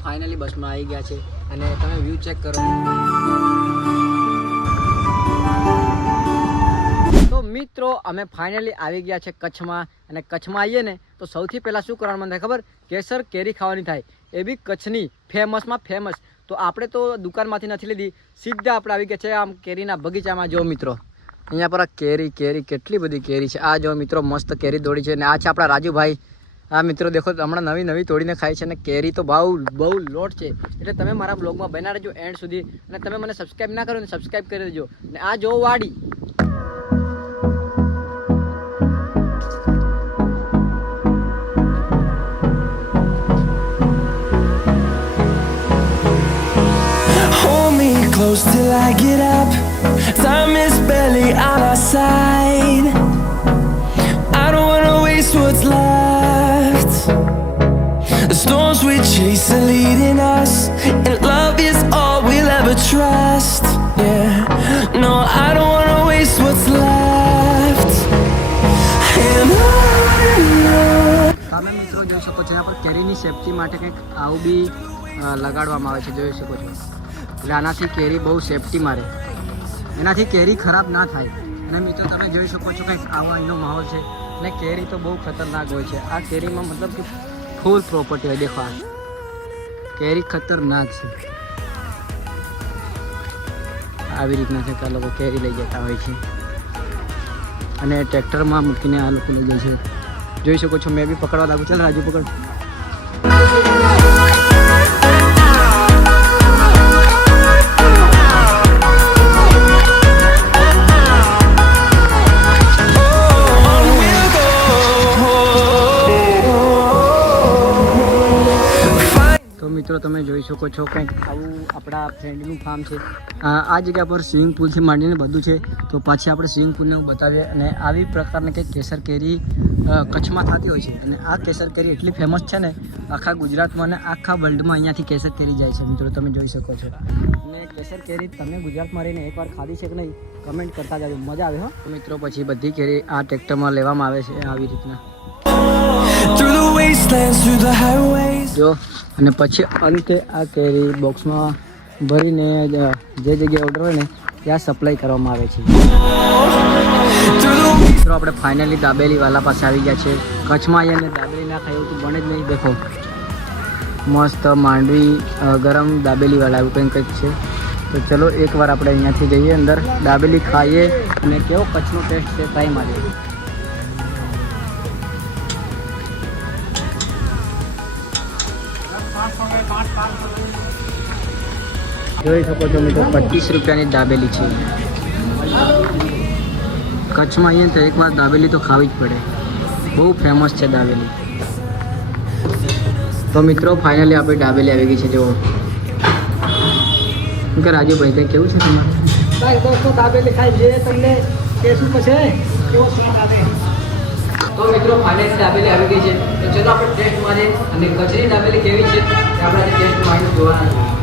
Finally બસમાં આવી ગયા છે અને તમે વ્યૂ ચેક કરો તો મિત્રો અમે ફાઇનલી આવી ગયા છે કચ્છમાં અને કચ્છમાં આવીએ ને તો સૌથી પહેલાં શું કરવાનું મને થાય ખબર કેસર કેરી ખાવાની થાય એ બી કચ્છની ફેમસમાં ફેમસ તો આપણે તો દુકાનમાંથી નથી લીધી સીધા આપણે આવી ગયા છે આમ કેરીના બગીચામાં જો મિત્રો અહીંયા પર કેરી કેટલી બધી કેરી છે આ જો મિત્રો મસ્ત કેરી દોડી છે અને આ છે આપણા રાજુભાઈ આ મિત્રો દેખો હમણાં નવી તોડીને ખાય છે અને કેરી તો બહુ લોટ છે એટલે તમે મારા બ્લોગમાં બના રહેજો એન્ડ સુધી અને તમે મને સબસ્ક્રાઈબ ના કરો ને સબસ્ક્રાઈબ કરી દેજો અને આ જો વાડી Close till I get up. Time is barely on our side. I don't wanna waste what's left. The storms we chase are leading us, and love is all we'll ever trust. Yeah, no, I don't wanna waste what's left. And તમે મિત્રો જોઈ શકો છો પર કેરીની safety માટે કંઈક આવું બી લગાડવામાં આવે છે જોઈ શકો છો એટલે આનાથી કેરી બહુ સેફટી મારે એનાથી કેરી ખરાબ ના થાય અને મિત્રો તમે જોઈ શકો છો કંઈક આવો અહીંનો માહોલ છે અને કેરી તો બહુ ખતરનાક હોય છે આ કેરીમાં મતલબ કે ફૂલ પ્રોપર્ટી હોય દેખો આ કેરી ખતરનાક છે આવી રીતના છે કે આ લોકો કેરી લઈ જતા હોય છે અને ટ્રેક્ટરમાં મૂકીને આ લોકો લઈ જાય છે જોઈ શકો છો મેં બી પકડવા લાગુ ચાલ રાજુ પકડ મિત્રો તમે જોઈ શકો છો કંઈક આવું આપણા ફ્રેન્ડનું ફાર્મ છે આ જગ્યા પર સ્વિમિંગ પુલથી માંડીને બધું છે તો પાછી આપણે સ્વિમિંગ પુલને બતાવીએ અને આવી પ્રકારની કંઈક કેસર કેરી કચ્છમાં થતી હોય છે અને આ કેસર કેરી એટલી ફેમસ છે ને આખા ગુજરાતમાં અને આખા વર્લ્ડમાં અહીંયાથી કેસર કેરી જાય છે મિત્રો તમે જોઈ શકો છો અને કેસર કેરી તમે ગુજરાતમાં રહીને એકવાર ખાધી છે કે નહીં કમેન્ટ કરતા જાજો મજા આવે હો મિત્રો પછી બધી કેરી આ ટ્રેક્ટરમાં લેવામાં આવે છે આવી રીતના જો અને પછી અંતે આ કેરી બોક્સમાં ભરીને જે જગ્યાએ ઓર્ડર હોય ને ત્યાં સપ્લાય કરવામાં આવે છે મિત્રો આપણે ફાઇનલી દાબેલીવાલા પાસે આવી ગયા છે કચ્છમાં અહીંયા દાબેલી ના ખાય એવું તો બને જ નહીં દેખો મસ્ત માંડવી ગરમ દાબેલીવાલા એવું કંઈક છે તો ચલો એકવાર આપણે અહીંયાથી જઈએ અંદર દાબેલી ખાઈએ અને કેવો કચ્છનો ટેસ્ટ છે ટ્રાય મારીએ જોઈ શકો છો મિત્રો 25 રૂપિયાની દાબેલી છે કચ્છમાં આવીએ તો એકવાર દાબેલી તો ખાવી જ પડે બહુ ફેમસ છે દાબેલી તો મિત્રો ફાઇનલી આપણી દાબેલી આવી ગઈ છે જો કે રાજુભાઈ કંઈ કેવું છે તમારે દોસ્તો દાબેલી ખાઈ જે તમને કેશું પછી કેવો સ્વાદ આવે તો મિત્રો ફાઇનલી દાબેલી આવી ગઈ છે તો ચલો આપણે ટેસ્ટ મારીએ અને કચ્છની દાબેલી કેવી છે તે આપણે ટેસ્ટ મારીને જોવાના છે